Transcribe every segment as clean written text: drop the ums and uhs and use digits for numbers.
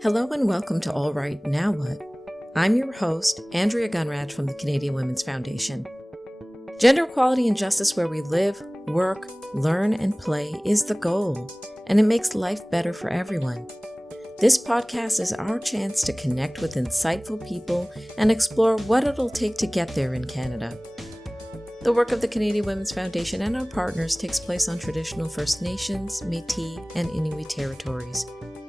Hello and welcome to All Right, Now What? I'm your host, Andrea Gunrad from the Canadian Women's Foundation. Gender equality and justice where we live, work, learn, and play is the goal, and it makes life better for everyone. This podcast is our chance to connect with insightful people and explore what it'll take to get there in Canada. The work of the Canadian Women's Foundation and our partners takes place on traditional First Nations, Métis, and Inuit territories.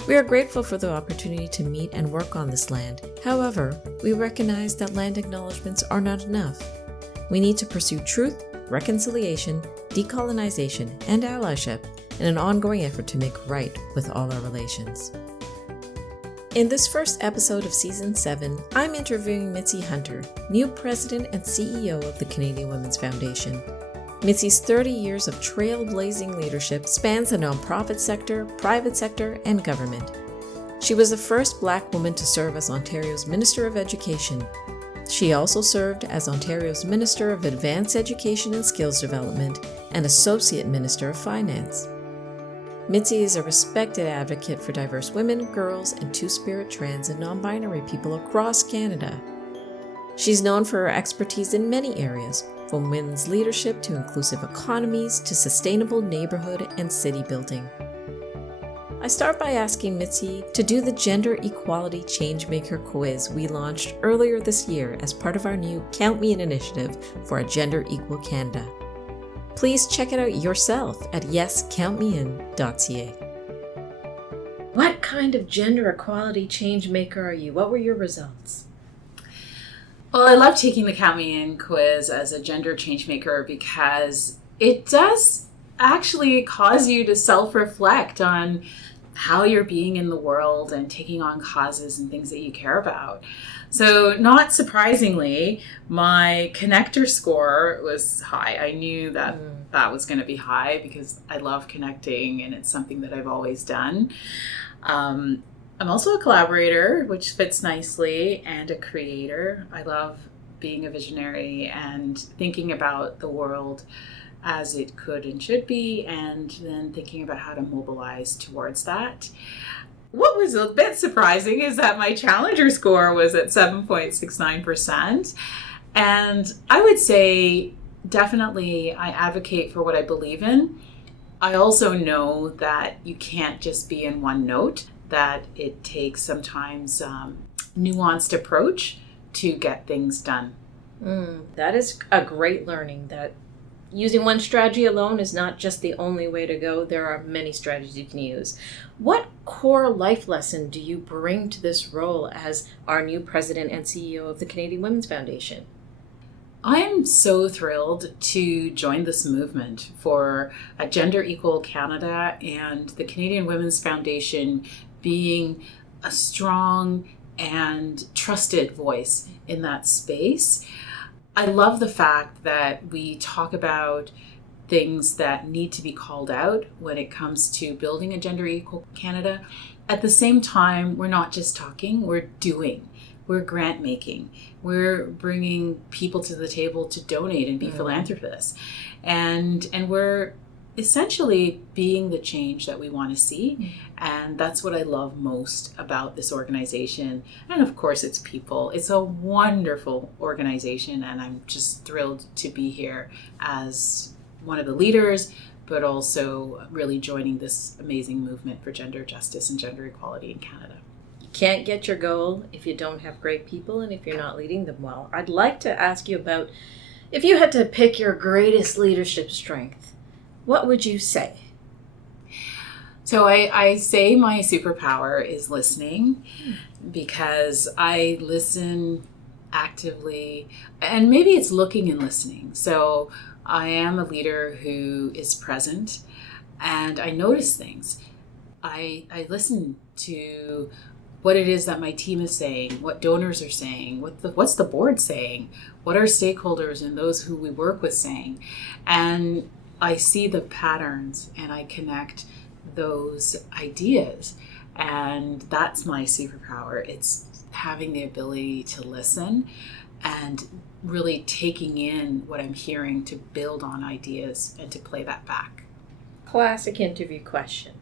We are grateful for the opportunity to meet and work on this land. However, we recognize that land acknowledgements are not enough. We need to pursue truth, reconciliation, decolonization, and allyship in an ongoing effort to make right with all our relations. In this first episode of Season 7, I'm interviewing Mitzie Hunter, new President and CEO of the Canadian Women's Foundation. Mitzie's 30 years of trailblazing leadership spans the nonprofit sector, private sector, and government. She was the first Black woman to serve as Ontario's Minister of Education. She also served as Ontario's Minister of Advanced Education and Skills Development and Associate Minister of Finance. Mitzie is a respected advocate for diverse women, girls, and two-spirit trans and non-binary people across Canada. She's known for her expertise in many areas, from women's leadership to inclusive economies to sustainable neighbourhood and city building. I start by asking Mitzie to do the Gender Equality Changemaker quiz we launched earlier this year as part of our new Count Me In initiative for a Gender Equal Canada. Please check it out yourself at yescountmein.ca. What kind of gender equality changemaker are you? What were your results? Well, I love taking the Count Me In quiz as a gender changemaker because it does actually cause you to self-reflect on how you're being in the world and taking on causes and things that you care about. So not surprisingly, my connector score was high. I knew that that was going to be high because I love connecting and it's something that I've always done. I'm also a collaborator, which fits nicely, and a creator. I love being a visionary and thinking about the world as it could and should be, and then thinking about how to mobilize towards that. What was a bit surprising is that my Challenger score was at 7.69%. And I would say definitely I advocate for what I believe in. I also know that you can't just be in one note, that it takes sometimes nuanced approach to get things done. That is a great learning, that using one strategy alone is not just the only way to go. There are many strategies you can use. What core life lesson do you bring to this role as our new president and CEO of the Canadian Women's Foundation? I am so thrilled to join this movement for a Gender Equal Canada and the Canadian Women's Foundation being a strong and trusted voice in that space. I love the fact that we talk about things that need to be called out when it comes to building a Gender Equal Canada. At the same time, we're not just talking, we're doing. We're grant making. We're bringing people to the table to donate and be philanthropists. And we're essentially being the change that we want to see. And that's what I love most about this organization. And of course, it's people. It's a wonderful organization. And I'm just thrilled to be here as one of the leaders, but also really joining this amazing movement for gender justice and gender equality in Canada. Can't get your goal if you don't have great people and if you're not leading them well. I'd like to ask you about, if you had to pick your greatest leadership strength, what would you say? So I say my superpower is listening, because I listen actively, and maybe it's looking and listening. So I am a leader who is present and I notice things. I listen to what it is that my team is saying, what donors are saying, what's the board saying, what are stakeholders and those who we work with saying. And I see the patterns and I connect those ideas. And that's my superpower. It's having the ability to listen and really taking in what I'm hearing to build on ideas and to play that back. Classic interview question.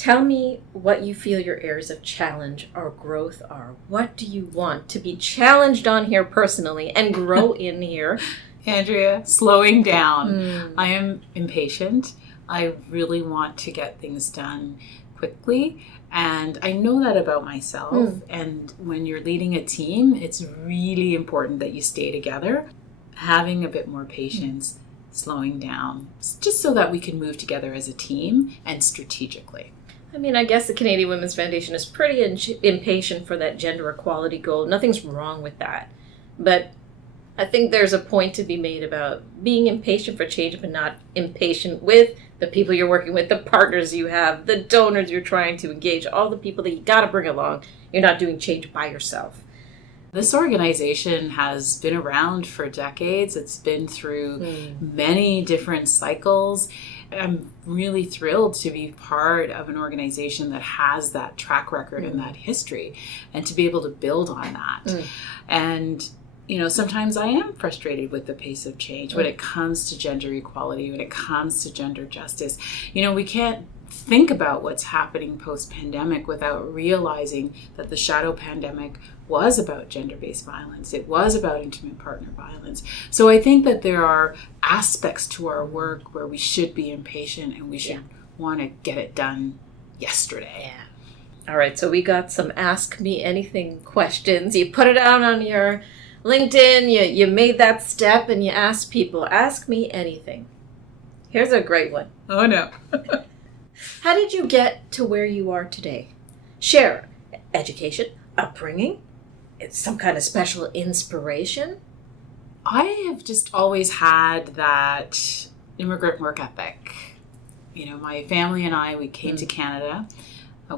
Tell me what you feel your areas of challenge or growth are. What do you want to be challenged on here personally and grow in here? Andrea, slowing down. I am impatient. I really want to get things done quickly. And I know that about myself. And when you're leading a team, it's really important that you stay together, having a bit more patience, slowing down, just so that we can move together as a team and strategically. I mean, I guess the Canadian Women's Foundation is pretty impatient for that gender equality goal. Nothing's wrong with that. But I think there's a point to be made about being impatient for change, but not impatient with the people you're working with, the partners you have, the donors you're trying to engage, all the people that you got to bring along. You're not doing change by yourself. This organization has been around for decades. It's been through many different cycles. I'm really thrilled to be part of an organization that has that track record and that history, and to be able to build on that. And, sometimes I am frustrated with the pace of change when it comes to gender equality, when it comes to gender justice. We can't think about what's happening post-pandemic without realizing that the shadow pandemic was about gender-based violence. It was about intimate partner violence. So I think that there are aspects to our work where we should be impatient and we should want to get it done yesterday. All right, so we got some Ask Me Anything questions. You put it out on your LinkedIn, you made that step and you asked people, ask me anything. Here's a great one. Oh no. How did you get to where you are today? Share education, upbringing, it's some kind of special inspiration. I have just always had that immigrant work ethic. My family and we came to Canada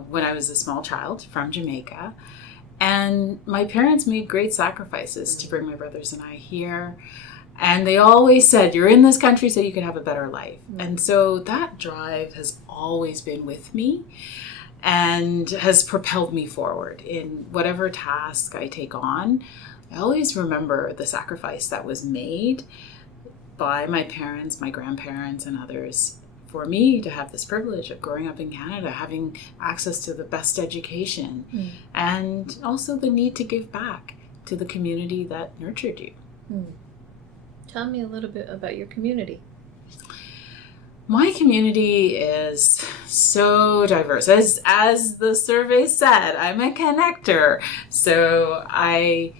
when I was a small child from Jamaica. And my parents made great sacrifices to bring my brothers and I here. And they always said, you're in this country so you can have a better life. And so that drive has always been with me and has propelled me forward in whatever task I take on. I always remember the sacrifice that was made by my parents, my grandparents, and others for me to have this privilege of growing up in Canada, having access to the best education, and also the need to give back to the community that nurtured you. Tell me a little bit about your community. My community is so diverse. As the survey said, I'm a connector. So I'm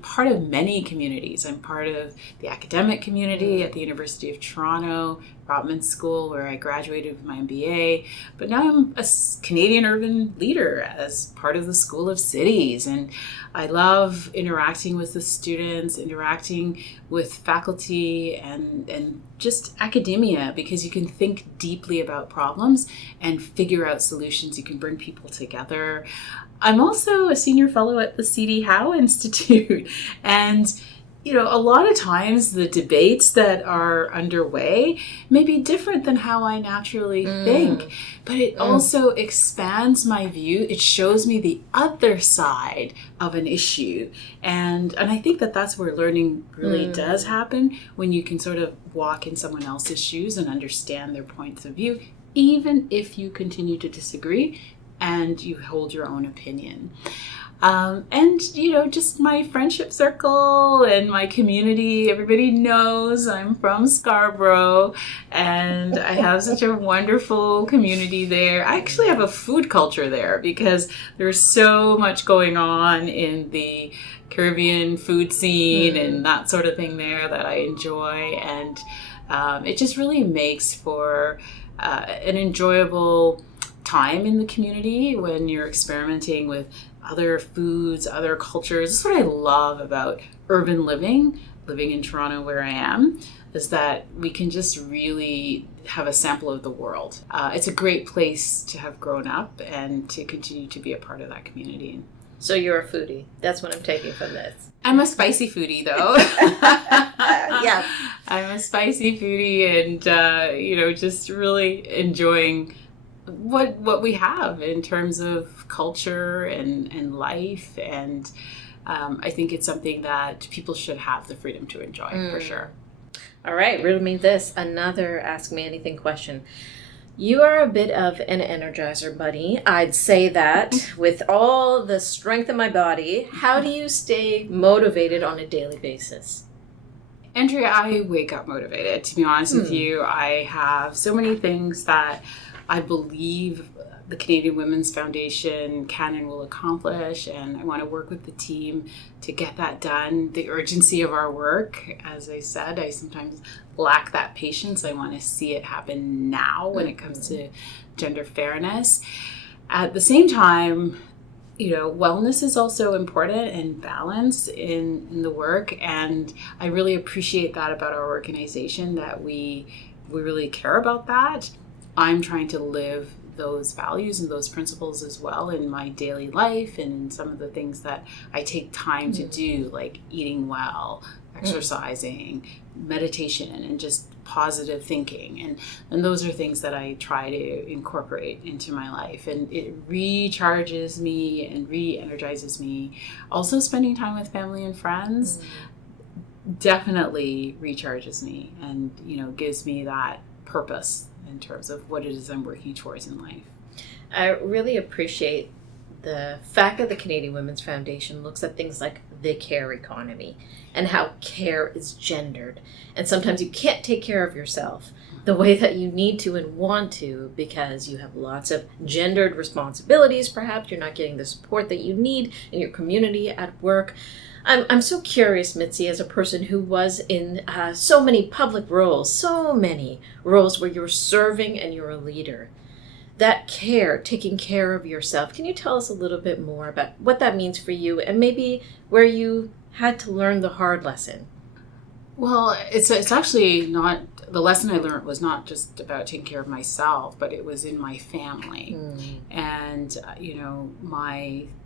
part of many communities. I'm part of the academic community at the University of Toronto, Rotman School, where I graduated with my MBA. But now I'm a Canadian urban leader as part of the School of Cities. And I love interacting with the students, interacting with faculty and just academia, because you can think deeply about problems and figure out solutions. You can bring people together. I'm also a senior fellow at the Howe Institute. And, a lot of times the debates that are underway may be different than how I naturally think, but it also expands my view. It shows me the other side of an issue. And I think that that's where learning really does happen, when you can sort of walk in someone else's shoes and understand their points of view, even if you continue to disagree and you hold your own opinion. And, just my friendship circle and my community, everybody knows I'm from Scarborough, and I have such a wonderful community there. I actually have a food culture there because there's so much going on in the Caribbean food scene and that sort of thing there that I enjoy. And it just really makes for an enjoyable time in the community when you're experimenting with other foods, other cultures. That's what I love about urban living in Toronto where I am, is that we can just really have a sample of the world. It's a great place to have grown up and to continue to be a part of that community. So you're a foodie. That's what I'm taking from this. I'm a spicy foodie, though. Yeah. I'm a spicy foodie and, just really enjoying what we have in terms of culture and life, and I think it's something that people should have the freedom to enjoy for sure. All right, riddle me this, another Ask Me Anything question. You are a bit of an energizer bunny. I'd say that with all the strength in my body. How do you stay motivated on a daily basis? Andrea, I wake up motivated, to be honest with you. I have so many things that I believe the Canadian Women's Foundation can and will accomplish, and I want to work with the team to get that done. The urgency of our work, as I said, I sometimes lack that patience. I want to see it happen now when it comes to gender fairness. At the same time, wellness is also important and balance in the work, and I really appreciate that about our organization, that we really care about that. I'm trying to live those values and those principles as well in my daily life and in some of the things that I take time to do, like eating well, exercising, meditation, and just positive thinking. And those are things that I try to incorporate into my life. And it recharges me and re-energizes me. Also, spending time with family and friends definitely recharges me and, gives me that purpose in terms of what it is I'm working towards in life. I really appreciate the fact that the Canadian Women's Foundation looks at things like the care economy and how care is gendered. And sometimes you can't take care of yourself the way that you need to and want to because you have lots of gendered responsibilities. Perhaps you're not getting the support that you need in your community, at work. I'm so curious, Mitzie, as a person who was in so many public roles, so many roles where you're serving and you're a leader. That care, taking care of yourself. Can you tell us a little bit more about what that means for you and maybe where you had to learn the hard lesson? Well, it's actually not, the lesson I learned was not just about taking care of myself, but it was in my family. And,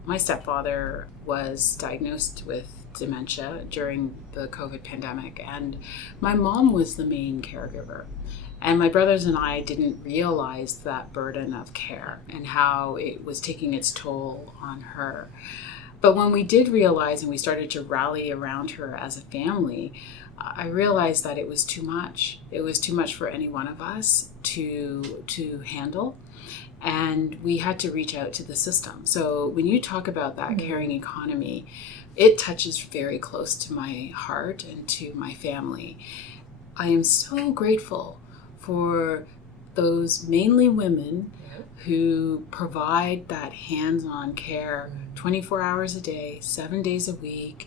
my stepfather was diagnosed with dementia during the COVID pandemic, and my mom was the main caregiver. And my brothers and I didn't realize that burden of care and how it was taking its toll on her. But when we did realize and we started to rally around her as a family, I realized that it was too much. It was too much for any one of us to handle. And we had to reach out to the system. So when you talk about that caring economy, it touches very close to my heart and to my family. I am so grateful for those mainly women who provide that hands-on care 24 hours a day, 7 days a week,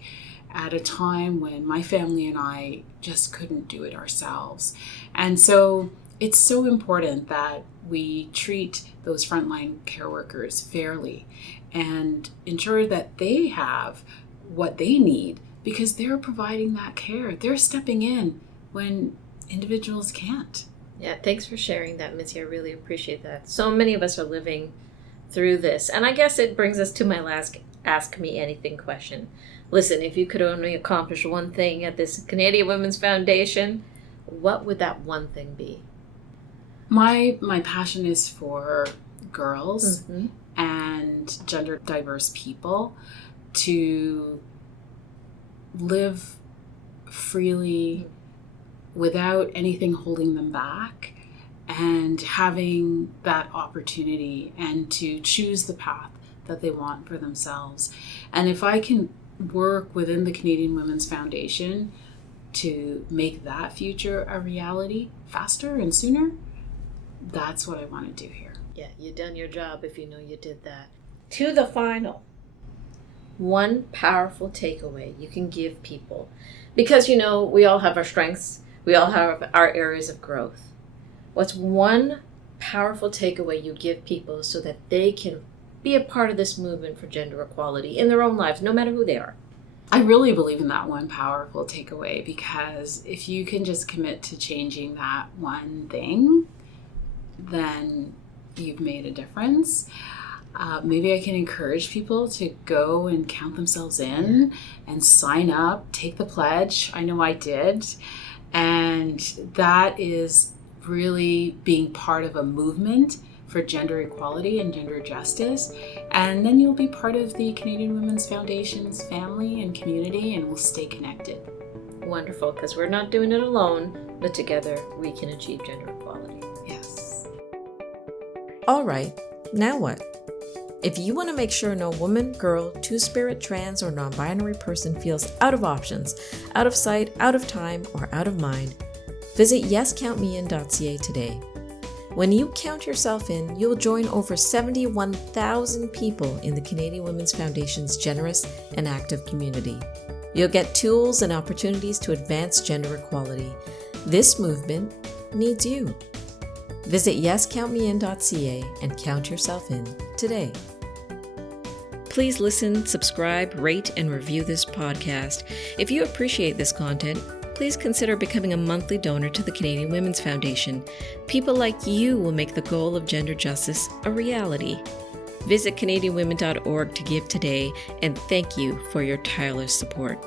at a time when my family and I just couldn't do it ourselves. And so it's so important that we treat those frontline care workers fairly and ensure that they have what they need because they're providing that care. They're stepping in when individuals can't. Yeah, thanks for sharing that, Mitzie. I really appreciate that. So many of us are living through this. And I guess it brings us to my last Ask Me Anything question. Listen, if you could only accomplish one thing at this Canadian Women's Foundation, what would that one thing be? My passion is for girls and gender diverse people to live freely without anything holding them back and having that opportunity and to choose the path that they want for themselves. And if I can work within the Canadian Women's Foundation to make that future a reality faster and sooner, that's what I want to do here. Yeah, you've done your job if you know you did that. To the final. One powerful takeaway you can give people. Because, we all have our strengths. We all have our areas of growth. What's one powerful takeaway you give people so that they can be a part of this movement for gender equality in their own lives, no matter who they are? I really believe in that one powerful takeaway because if you can just commit to changing that one thing, then you've made a difference. Maybe I can encourage people to go and count themselves in and sign up, take the pledge. I know I did. And that is really being part of a movement for gender equality and gender justice. And then you'll be part of the Canadian Women's Foundation's family and community, and we'll stay connected. Wonderful, because we're not doing it alone, but together we can achieve gender equality. Yes. All right, now what? If you want to make sure no woman, girl, two-spirit, trans, or non-binary person feels out of options, out of sight, out of time, or out of mind, visit yescountmein.ca today. When you count yourself in, you'll join over 71,000 people in the Canadian Women's Foundation's generous and active community. You'll get tools and opportunities to advance gender equality. This movement needs you. Visit yescountmein.ca and count yourself in today. Please listen, subscribe, rate, and review this podcast. If you appreciate this content, please consider becoming a monthly donor to the Canadian Women's Foundation. People like you will make the goal of gender justice a reality. Visit CanadianWomen.org to give today, and thank you for your tireless support.